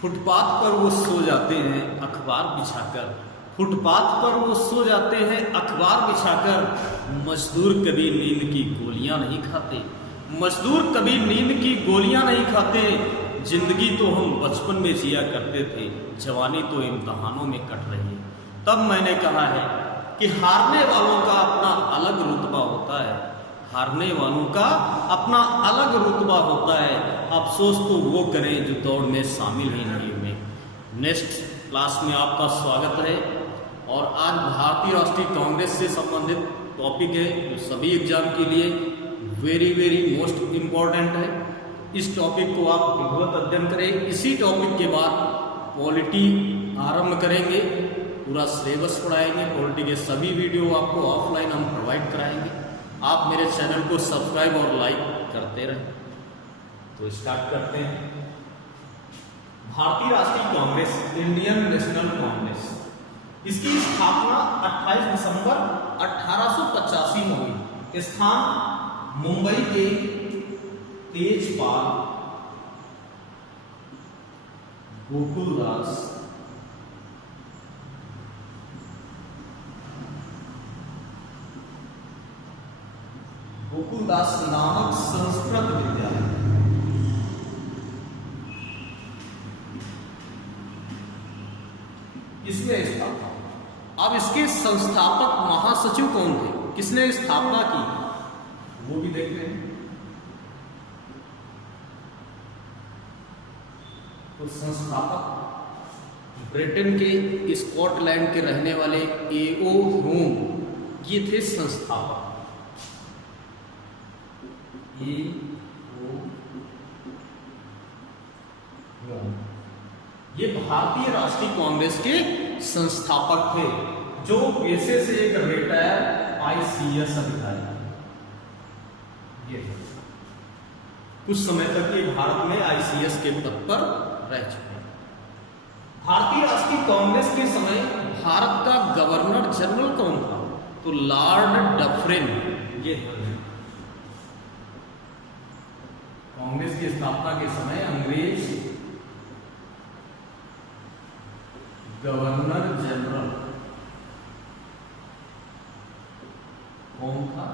Footpath पर वो सो जाते हैं अखबार बिछाकर, फुटपाथ पर वो सो जाते हैं अखबार बिछाकर। मजदूर कभी नींद की गोलियां नहीं खाते, मजदूर कभी नींद की गोलियां नहीं खाते। जिंदगी तो हम बचपन में जिया करते थे, जवानी तो इम्तहानों में कट रही है। तब मैंने कहा है कि हारने वालों का अपना अलग रुतबा होता है, हारने वालों का अपना अलग रुतबा होता है। अफसोस तो वो करें जो दौड़ में शामिल ही नहीं हुए। नेक्स्ट क्लास में आपका स्वागत है। और आज भारतीय राष्ट्रीय कांग्रेस से संबंधित टॉपिक है जो सभी एग्जाम के लिए वेरी मोस्ट इम्पॉर्टेंट है। इस टॉपिक को आप विधिवत अध्ययन करें। इसी टॉपिक के बाद पॉलिटी आरंभ करेंगे, पूरा सिलेबस पढ़ाएंगे। पॉलिटी के सभी वीडियो आपको ऑफलाइन हम प्रोवाइड कराएंगे। आप मेरे चैनल को सब्सक्राइब और लाइक करते रहें। तो स्टार्ट करते हैं। भारतीय राष्ट्रीय कांग्रेस, इंडियन नेशनल कांग्रेस, इसकी स्थापना 28 दिसंबर 1885 में हुई। स्थान मुंबई के तेजपाल गोकुलदास नामक संस्कृत विद्यालय, इसने स्थापना। अब इसके संस्थापक महासचिव कौन थे, किसने स्थापना की, वो भी देखते हैं। तो संस्थापक ब्रिटेन के स्कॉटलैंड के रहने वाले A.O. ह्यूम, ये थे संस्थापक। ये भारतीय राष्ट्रीय कांग्रेस के संस्थापक थे, जो पेशे से एक रिटायर्ड ICS अधिकारी। ये कुछ समय तक ये भारत में ICS के पद पर रह चुके हैं। भारतीय राष्ट्रीय कांग्रेस के समय भारत का गवर्नर जनरल कौन था, तो लॉर्ड डफरिन। ये कांग्रेस की स्थापना के समय अंग्रेज गवर्नर जनरल कौन था,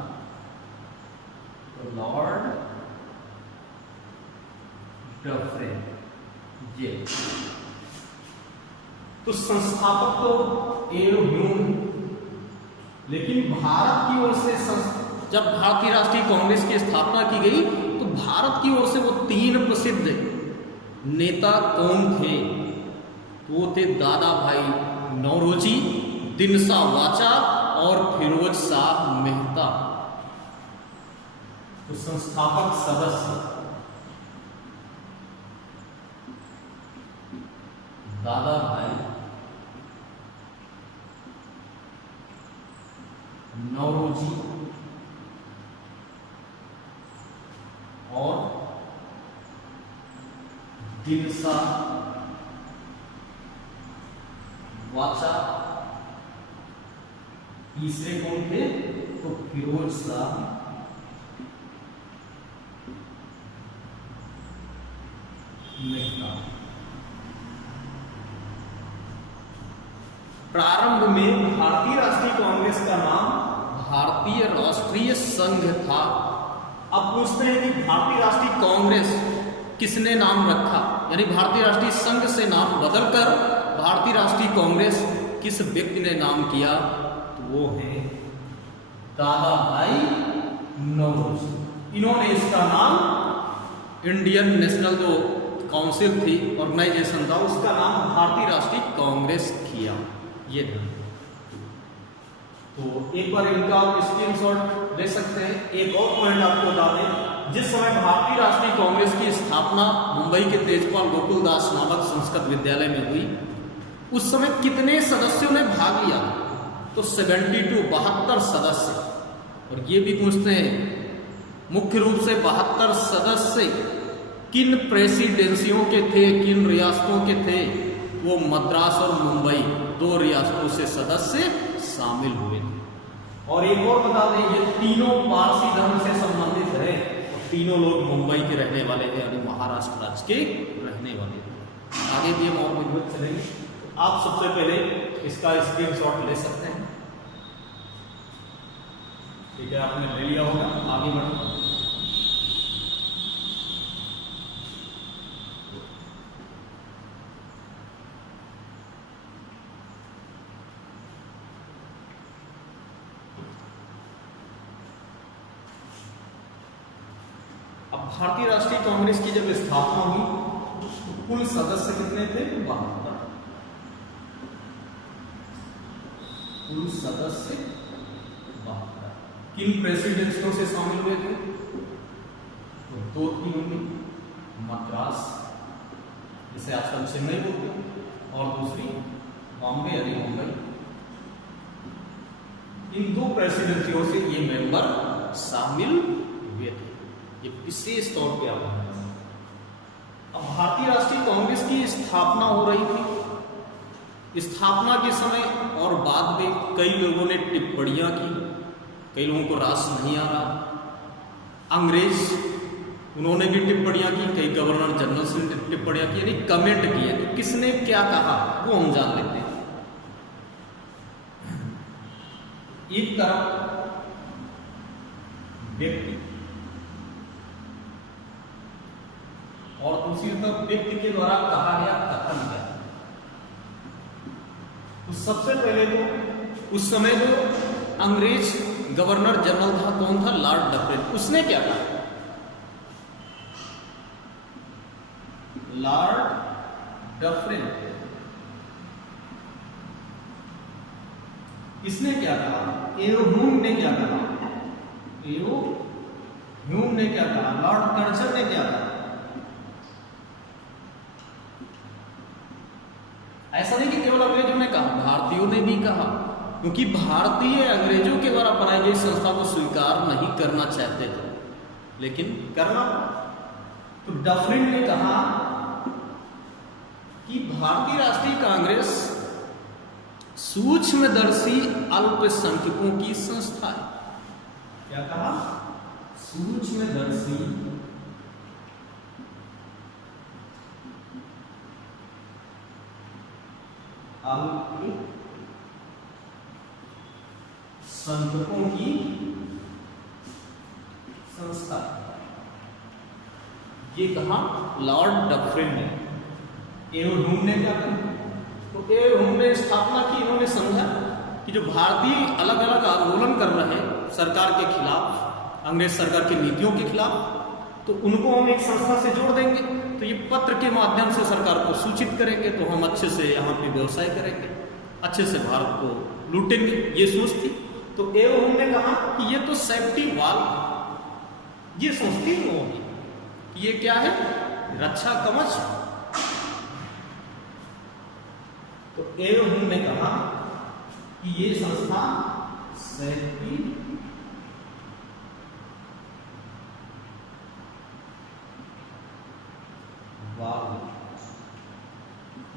तो लॉर्ड डफरिन। ये तो संस्थापक तो A.O. ह्यूम, लेकिन भारत की ओर से जब भारतीय राष्ट्रीय कांग्रेस की स्थापना की गई तो भारत की ओर से वो 3 प्रसिद्ध नेता कौन थे, तो वो थे दादा भाई नौरोजी, दिनसा वाचा और फिरोज शाह मेहता। तो संस्थापक सदस्य दादा भाई नौरोजी और दिनसा वाचा। तीसरे कौन थे, तो फिरोज शाह मेहता। प्रारंभ में भारतीय राष्ट्रीय कांग्रेस का नाम भारतीय राष्ट्रीय संघ था। अब पूछते हैं कि भारतीय राष्ट्रीय कांग्रेस किसने नाम रखा, यानी भारतीय राष्ट्रीय संघ से नाम बदलकर भारतीय राष्ट्रीय कांग्रेस किस व्यक्ति ने नाम किया, तो वो है दादा भाई नौरोजी। इन्होंने इसका नाम इंडियन नेशनल जो काउंसिल थी, ऑर्गेनाइजेशन था, उसका नाम भारतीय राष्ट्रीय कांग्रेस किया। ये तो एक बार इनका आप स्क्रीनशॉट ले सकते हैं। एक और पॉइंट आपको बता दें, जिस समय भारतीय राष्ट्रीय कांग्रेस की स्थापना मुंबई के तेजपाल गोकुलदास नामक संस्कृत विद्यालय में हुई, उस समय कितने सदस्यों ने भाग लिया, तो 72 सदस्य। और ये भी पूछते हैं मुख्य रूप से 72 सदस्य किन प्रेसिडेंसियों के थे, किन रियासतों के थे, वो मद्रास और मुंबई 2 रियासतों से सदस्य शामिल हुए थे। और एक और बता दें, ये तीनों पारसी धर्म से संबंधित है। तीनों लोग मुंबई के रहने वाले हैं, यानी महाराष्ट्र राज्य के रहने वाले हैं। आगे भी हम और विधिवत चलेंगे। आप सबसे पहले इसका स्क्रीनशॉट ले सकते हैं। ठीक है, आपने ले लिया होगा। आगे बढ़ो। अब भारतीय राष्ट्रीय कांग्रेस की जब स्थापना हुई तो कुल सदस्य कितने थे? 72। कुल सदस्य 72। किन प्रेसिडेंसियों से शामिल हुए थे? तो दो थी उनकी, मद्रास जिसे आजकल चेन्नई बोलते हैं, और दूसरी बॉम्बे यानी मुंबई। इन दो प्रेसिडेंसियों से ये मेंबर शामिल हुए थे। ये विशेष तौर पे आता है। अब भारतीय राष्ट्रीय कांग्रेस की स्थापना हो रही थी। स्थापना के समय और बाद में कई लोगों ने टिप्पणियां की, कई लोगों को रास नहीं आ रहा। अंग्रेज उन्होंने भी टिप्पणियां की, कई गवर्नर जनरल ने टिप्पणियां की, यानी कमेंट किए कि किसने क्या कहा वो हम जान लेते हैं। एक तरफ व्यक्ति और दूसरी तरफ व्यक्ति के द्वारा कहा गया कथन क्या। तो सबसे पहले तो उस समय जो अंग्रेज गवर्नर जनरल था, कौन था? Lord Dufferin. उसने क्या कहा? लॉर्ड डफरिन, इसने क्या कहा? एरोह्यूम ने क्या कहा? एरोह्यूम ने क्या कहा? लॉर्ड कर्जन ने क्या कहा? ऐसा नहीं कि केवल अंग्रेजों ने कहा, भारतीयों ने भी कहा, क्योंकि भारतीय अंग्रेजों के द्वारा बनाई गई संस्था को स्वीकार नहीं करना चाहते थे, लेकिन करना। तो डफरिन ने कहा कि भारतीय राष्ट्रीय कांग्रेस सूक्ष्मदर्शी अल्पसंख्यकों की संस्था है। क्या कहा? सूक्ष्मदर्शी अल्पसंख्यकों की संस्था, ये कहा लॉर्ड डफरिन ने। एरोह्यूम ने क्या कहा? तो एरोह्यूम ने स्थापना की। इन्होंने समझा कि जो भारतीय अलग अलग आंदोलन कर रहे हैं सरकार के खिलाफ, अंग्रेज सरकार की नीतियों के खिलाफ, तो उनको हम एक संस्था से जोड़ देंगे, तो ये पत्र के माध्यम से सरकार को सूचित करेंगे, तो हम अच्छे से यहाँ पे व्यवसाय करेंगे, अच्छे से भारत को लूटेंगे, ये सोच थी। तो एरोह्यूम ने कहा कि ये तो सेफ्टी वाल, ये सोचती होगी, ये क्या है? रक्षा कवच। तो एरोह्यूम ने कहा कि ये संस्था सेफ्टी वाल,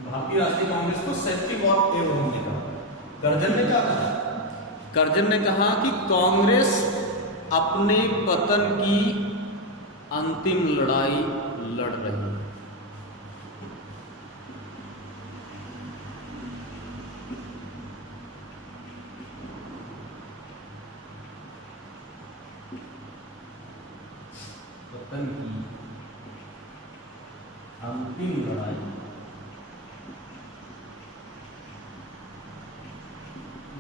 भारतीय राष्ट्रीय कांग्रेस को सेफ्टी वॉल एरोह्यूम ने कहा। कर्जन ने क्या कहा? कर्जन ने कहा कि कांग्रेस अपने पतन की अंतिम लड़ाई लड़ रही है। पतन की अंतिम लड़ाई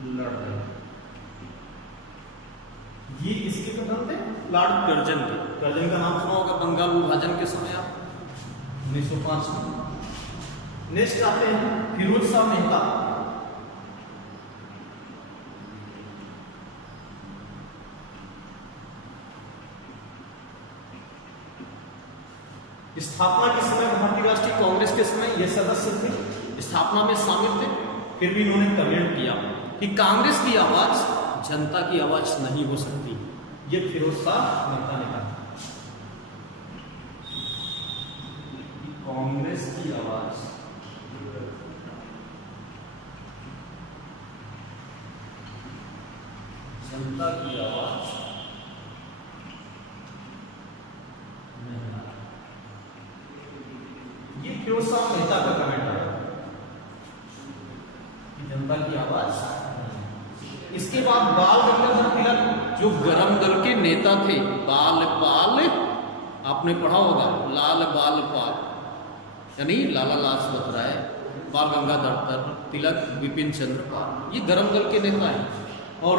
लड़ रहे हैं। ये किसके कथन थे? लॉर्ड कर्जन के। कर्जन का नाम सुना होगा बंगाल विभाजन के समय, आप 1905 में। नेक्स्ट आते हैं फिरोज शाह मेहता। स्थापना के समय भारतीय राष्ट्रीय कांग्रेस के समय ये सदस्य थे, स्थापना में शामिल थे, फिर भी इन्होंने कमेंट किया कि कांग्रेस की आवाज जनता की आवाज नहीं हो सकती। ये फिरोज शाह मेहता ने कहा कि कांग्रेस की आवाज जनता की आवाज ये फिरोज शाह मेहता का कमेंट है, जनता की आवाज। इसके बाद बाल गंगाधर तिलक, जो गरम दल के नेता थे, बाल पाल आपने पढ़ा होगा, लाल बाल पाल यानी लाला लाजपत राय, बाल गंगाधर तिलक, विपिन चंद्र पाल, ये गरम दल के नेता हैं। और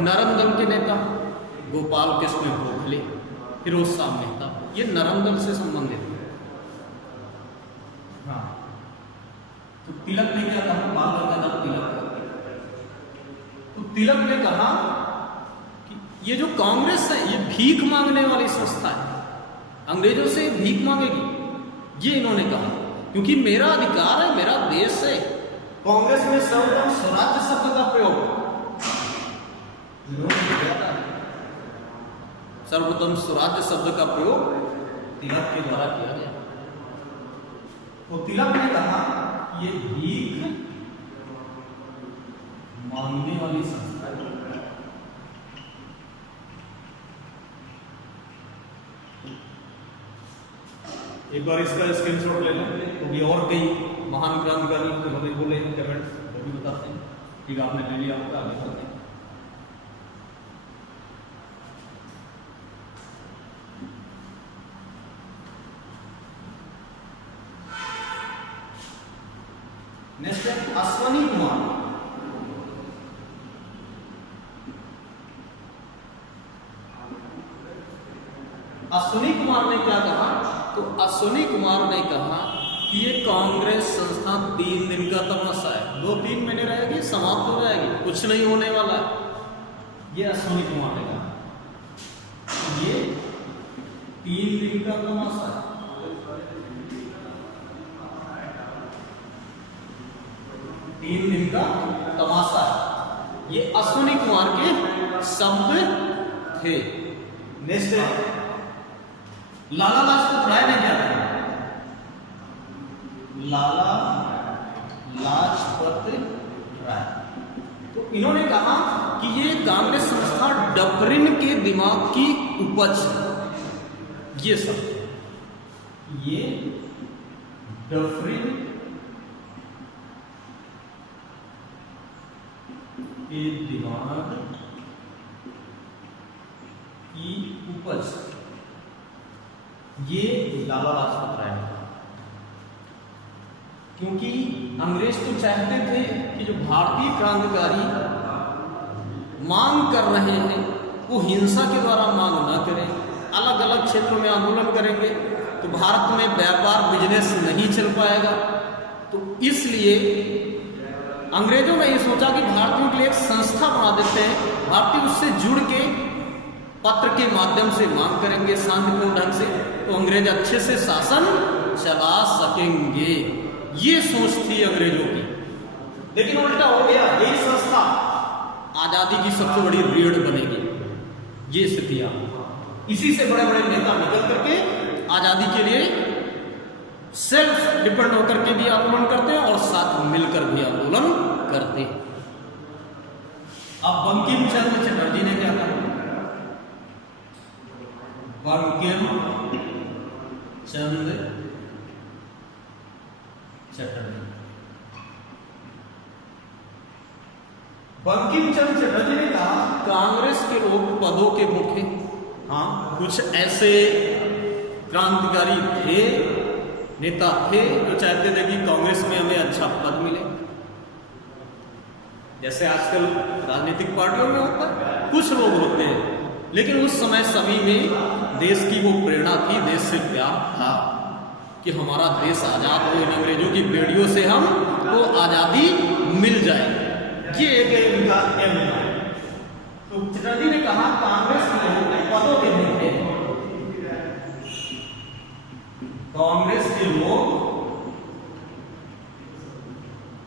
नरम दल के नेता गोपाल कृष्ण गोखले, फिरोज शाह मेहता, ये नरम दल से संबंधित है। हाँ, तो तिलक ने क्या कहा, बाल गंगाधर तिलक, तो तिलक ने कहा कि ये जो कांग्रेस है ये भीख मांगने वाली संस्था है, अंग्रेजों से भीख मांगेगी, ये इन्होंने कहा, क्योंकि मेरा अधिकार है, मेरा देश है। कांग्रेस में सर्वप्रथम स्वराज्य शब्द का प्रयोग, सर्वप्रथम स्वराज्य शब्द का प्रयोग तिलक के द्वारा किया गया। तो तिलक ने कहा ये भीख मांगने वाली संस्था है। एक बार इसका स्क्रीनशॉट ले लें, तो भी और कई महान क्रांतिकारी उन्होंने बोले कमेंट्स, वो भी बताते हैं। ठीक, आपने ले लिया होगा, आगे बढ़ते हैं। नेक्स्ट है अश्वनी कुमार। अश्वनी कुमार ने क्या कहा, तो अश्वनी कुमार ने कहा कि ये कांग्रेस संस्था 3 दिन का तमाशा है, 2-3 महीने रहेगी, समाप्त हो जाएगी, कुछ नहीं होने वाला है, ये अश्वनी कुमार ने कहा। ये 3 दिन का तमाशा है, 3 दिन का तमाशा है, ये अश्वनी कुमार के शब्द थे। नेक्स्ट लाला लाजपत राय ने क्या कहा, लाला लाजपत राय, तो इन्होंने कहा कि ये कांग्रेस संस्था डफरिन के दिमाग की उपज, ये सब, ये डफरिन के दिमाग की उपज, ये लाला लाजपत राय ने कहा। क्योंकि अंग्रेज तो चाहते थे कि जो भारतीय क्रांतिकारी मांग कर रहे हैं वो हिंसा के द्वारा मांग ना करें, अलग अलग क्षेत्रों में आंदोलन करेंगे तो भारत में व्यापार बिजनेस नहीं चल पाएगा। तो इसलिए अंग्रेजों ने ये सोचा कि भारतीयों के लिए एक संस्था बना देते हैं, भारतीय उससे जुड़ के पत्र के माध्यम से मांग करेंगे शांतिपूर्ण ढंग से, तो अंग्रेज अच्छे से शासन चला सकेंगे, ये सोच थी अंग्रेजों की। लेकिन उल्टा हो गया, यही संस्था आजादी की सबसे बड़ी रीढ़ बनेगी, ये स्थितियां, इसी से बड़े बड़े नेता निकल करके आजादी के लिए सेल्फ डिपेंड होकर के भी आंदोलन करते हैं और साथ मिलकर भी आंदोलन करते हैं। अब बंकिम चंद्र चटर्जी ने क्या कहा, बंकिम चंद्र चटर्जी, बंकिम चंद्र चटर्जी ने कहा कांग्रेस के लोग पदों के भूखे, हाँ कुछ ऐसे क्रांतिकारी थे, नेता थे जो चाहते थे कि कांग्रेस में हमें अच्छा पद मिले, जैसे आजकल राजनीतिक पार्टियों में होता है, कुछ लोग होते हैं। लेकिन उस समय सभी में देश की वो प्रेरणा थी, देश से प्यार था कि हमारा देश आजाद हो, इन अंग्रेजों की बेड़ियों से हमको आजादी मिल जाए, ये एक उनका एम है। तो चटर्जी ने कहा कांग्रेस के लोग पदों के भूखे, कांग्रेस के लोग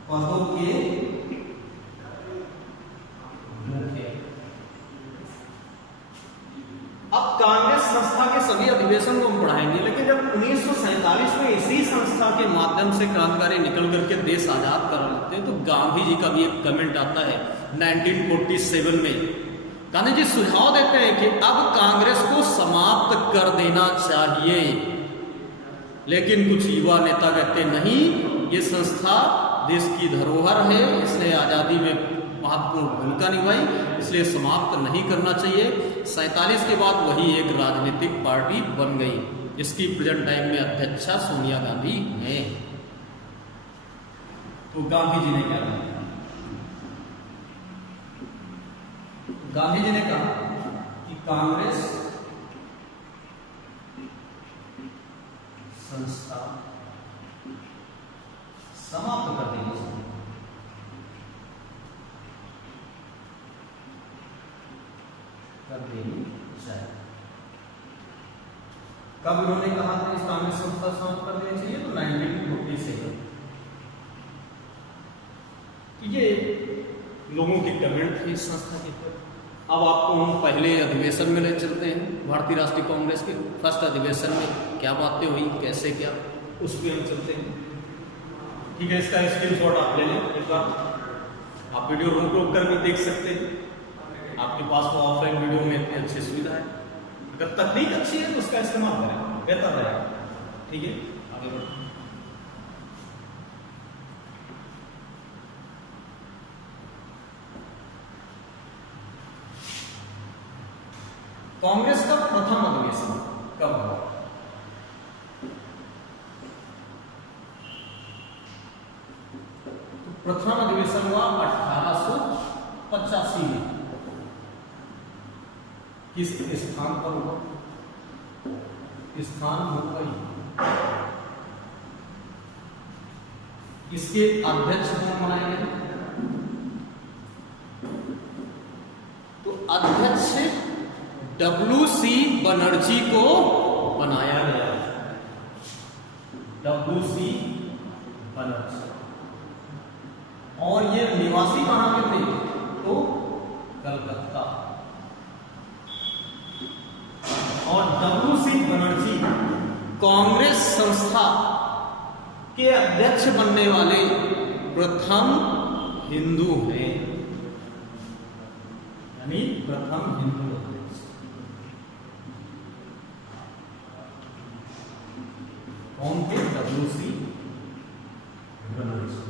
पदों के भूखे। अब कांग्रेस संस्था के सभी अधिवेशन को हम पढ़ाएंगे, लेकिन जब 1947 में इसी संस्था के माध्यम से क्रांतिकारी निकल करके देश आजाद करा लेते हैं, तो गांधी जी का भी एक कमेंट आता है 1947 में। गांधी जी सुझाव देते हैं कि अब कांग्रेस को समाप्त कर देना चाहिए, लेकिन कुछ युवा नेता कहते नहीं, ये संस्था देश की धरोहर है, इसने आज़ादी में महत्वपूर्ण भूमिका निभाई, इसलिए समाप्त नहीं करना चाहिए। 47 के बाद वही एक राजनीतिक पार्टी बन गई, जिसकी प्रेजेंट टाइम में अध्यक्षा सोनिया गांधी हैं। तो गांधी जी ने क्या कहा? गांधी जी ने कहा कि कांग्रेस संस्था समाप्त कर देनी चाहिए। कब उन्होंने कहा था इस कांग्रेस संस्था समाप्त कर देनी चाहिए? तो 1940 से। ये लोगों की कमेंट थी इस संस्था के ऊपर। अब आपको हम पहले अधिवेशन में ले चलते हैं, भारतीय राष्ट्रीय कांग्रेस के फर्स्ट अधिवेशन में क्या बातें हुई, कैसे क्या, उस पर हम चलते हैं। ठीक है, इसका स्क्रीनशॉट आप ले लें एक बार। आप वीडियो रोक रोक कर भी देख सकते हैं, आपके पास तो ऑफलाइन वीडियो में इतनी अच्छी सुविधा है। अगर तकनीक अच्छी है तो उसका इस्तेमाल करें, बेहतर रहेगा। ठीक है, आगे बढ़ो। कांग्रेस का प्रथम अधिवेशन कब हुआ? तो प्रथम अधिवेशन हुआ 1885 में। किस स्थान पर हुआ? स्थान मुंबई। इसके अध्यक्ष कौन बनाए गए? तो अध्यक्ष WC बनर्जी को बनाया गया। WC बनर्जी। और ये निवासी कहां के थे? तो कलकत्ता। और WC बनर्जी कांग्रेस संस्था के अध्यक्ष बनने वाले प्रथम हिंदू हैं, यानी प्रथम हिंदू अध्यक्ष। कौन थे? WC बनर्जी।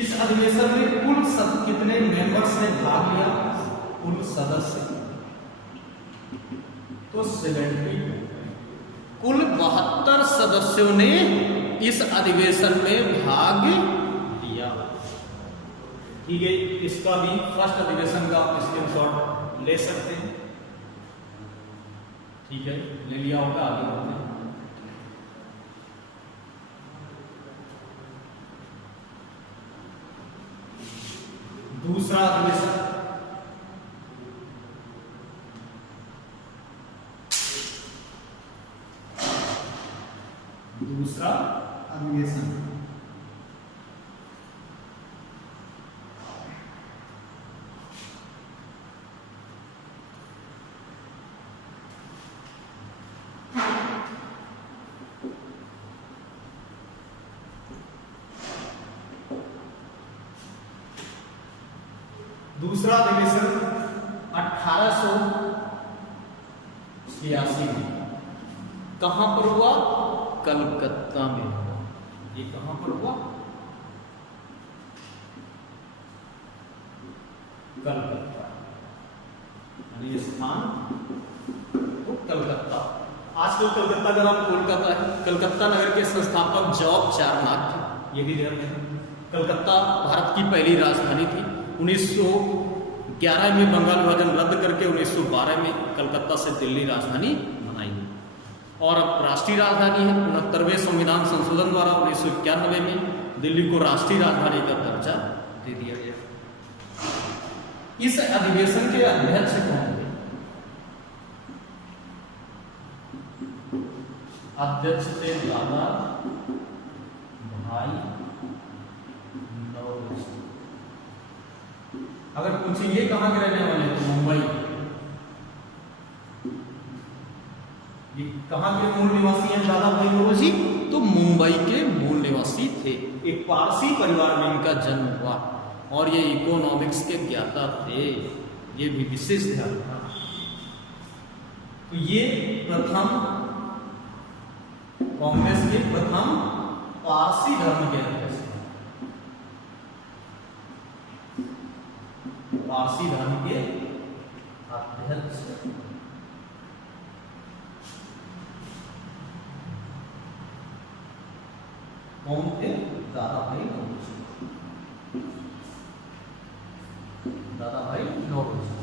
इस अधिवेशन में कुल कितने मेंबर्स ने भाग लिया? कुल सदस्य तो 70। कुल 72 सदस्यों ने इस अधिवेशन में भाग लिया। ठीक है, इसका भी फर्स्ट अधिवेशन का स्क्रीनशॉट ले सकते हैं। ठीक है, ले लिया होगा, आगे बढ़ते हैं। दूसरा अधिवेशन दूसरा अधिवेशन 1886 में कहां पर हुआ? कलकत्ता में हुआ। ये कहां पर हुआ? कलकत्ता, यानी स्थान तो कलकत्ता। आजकल कलकत्ता का नाम कोलकाता है। कलकत्ता नगर के संस्थापक जॉब चारनाक थे, ये भी ध्यान रखें। कलकत्ता भारत की पहली राजधानी थी। 1911 में बंगाल विभाजन रद्द करके 1912 में कलकत्ता से दिल्ली राजधानी बनाई और अब राष्ट्रीय राजधानी है। 69वें संविधान संशोधन द्वारा 1991 में दिल्ली को राष्ट्रीय राजधानी का दर्जा दे दिया गया। इस अधिवेशन के अध्यक्ष कौन थे? अध्यक्ष थे दादा भाई नौरोजी। अगर पूछे ये कहां के रहने वाले तो मुंबई। ये कहां के मूल निवासी हैं दादा भाई नौरोजी? तो मुंबई के मूल निवासी थे। एक पारसी परिवार में इनका जन्म हुआ और ये इकोनॉमिक्स के ज्ञाता थे। ये भी विशेष ध्यान था। तो ये प्रथम कांग्रेस के प्रथम पारसी धर्म के अध्यक्ष, पारसी धर्म के अध्यक्ष कौन थे? दादा भाई नौरोजी, दादा भाई नौरोजी।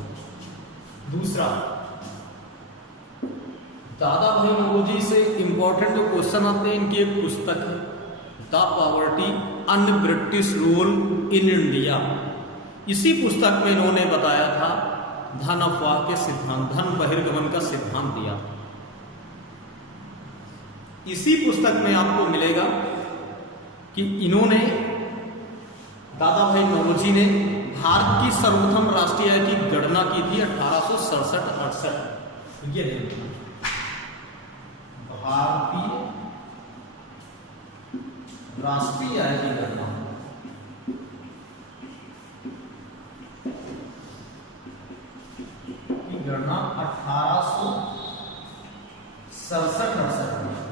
दूसरा, दादा भाई नौरोजी से इंपॉर्टेंट जो क्वेश्चन आते हैं, इनकी एक पुस्तक है the poverty un British rule in India. इसी पुस्तक में इन्होंने बताया था धन अफवाह के सिद्धांत, धन बहिर्गमन का सिद्धांत दिया। इसी पुस्तक में आपको मिलेगा कि इन्होंने, दादा भाई नौरोजी ने भारत की सर्वप्रथम राष्ट्रीय आय की गणना की थी 1867-68। ये देखिए, भारतीय राष्ट्रीय आय की गणना की गणना 1867-68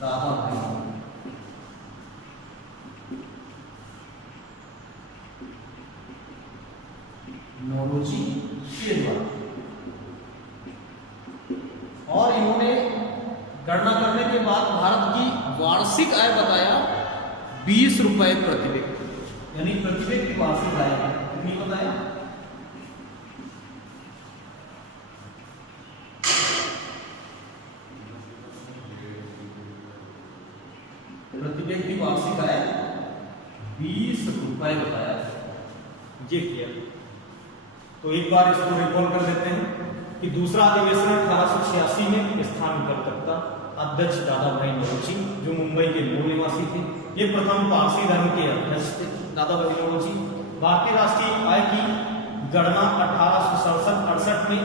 दादा भाई नौरोजी के द्वारा, और इन्होंने गणना करने के बाद भारत की वार्षिक आय बताया 20 रुपए प्रति व्यक्ति, यानी प्रति व्यक्ति वार्षिक आय कितनी बताया? प्रति व्यक्ति वार्षिक आय 20 रुपए बताया। ये किया, तो एक बार इसको रिकॉल कर देते हैं कि दूसरा अधिवेशन 1886 में स्थान कलकत्ता, अध्यक्ष दादा भाई नौरोजी जो मुंबई के मूल निवासी थे। ये प्रथम पारसी धर्म के अध्यक्ष थे दादा भाई नौरोजी। भारतीय राष्ट्रीय आय की गणना 1867-68 में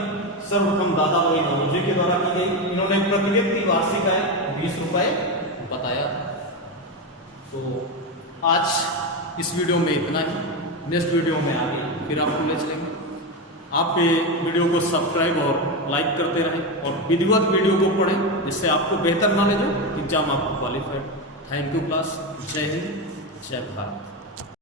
सर्वप्रथम दादा भाई नौरोजी के द्वारा की गई। इन्होंने प्रति व्यक्ति वार्षिक आय 20 रुपए बताया। तो आज इस वीडियो में इतना ही, नेक्स्ट वीडियो में आगे फिर आपको ले चलेंगे। आप ये वीडियो को सब्सक्राइब और लाइक करते रहें और विधिवत वीडियो को पढ़ें, जिससे आपको बेहतर नॉलेज हो, एग्जाम आपको क्वालिफाइड। Thank you class. जय हिंद, जय भारत।